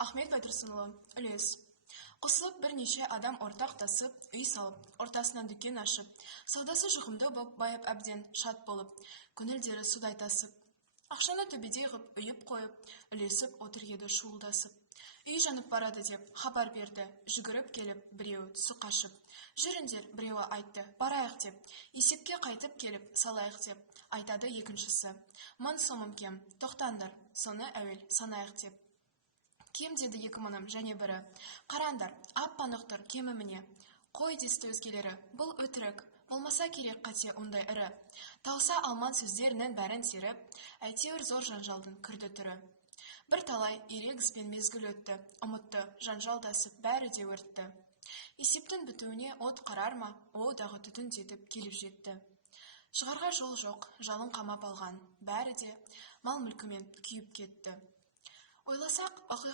Ахмет Байтұрсынұлы, үлес. Қосылып бірнеше адам ортақтасып, үй салып, ортасынан дүкен ашып, саудасы жұғымды боп байып әбден шат болып, көңілдері судай тасып. Ақшаны төбедей ғып, үйіп қойып, үлесіп отыр еді шуылдасып. Үй жанып барады деп хабар берді, жүгіріп келіп, біреуі түсі қашып. Жүріңдер, біреуі айтты, барайық деп, есепке қайтып келіп, салайық деп, айтады екіншісі. 1000 сомым кем, тоқтаңдар, соны әуел санайық деп. Кем деді 2000-ым және бірі. Қарандар, ап-анық кемі міне. Қой десті өзгелері, бұл өтірік, болмаса керек қате ондай ірі. Тауса алман сөздерінің бәрін теріп, әйтеуір зор жанжалдың күрді түрі. Бір талай ерегіспен мезгіл өтті, ұмытты, жанжалдасып бәрі де өртті. Есептің бітуіне от қарар ма, о дағы түтін детіп келіп жетті. Шығарға жол жоқ, жалын қамап алған, бәрі де мал мүлкімен күйіп кетті. Ойласақ,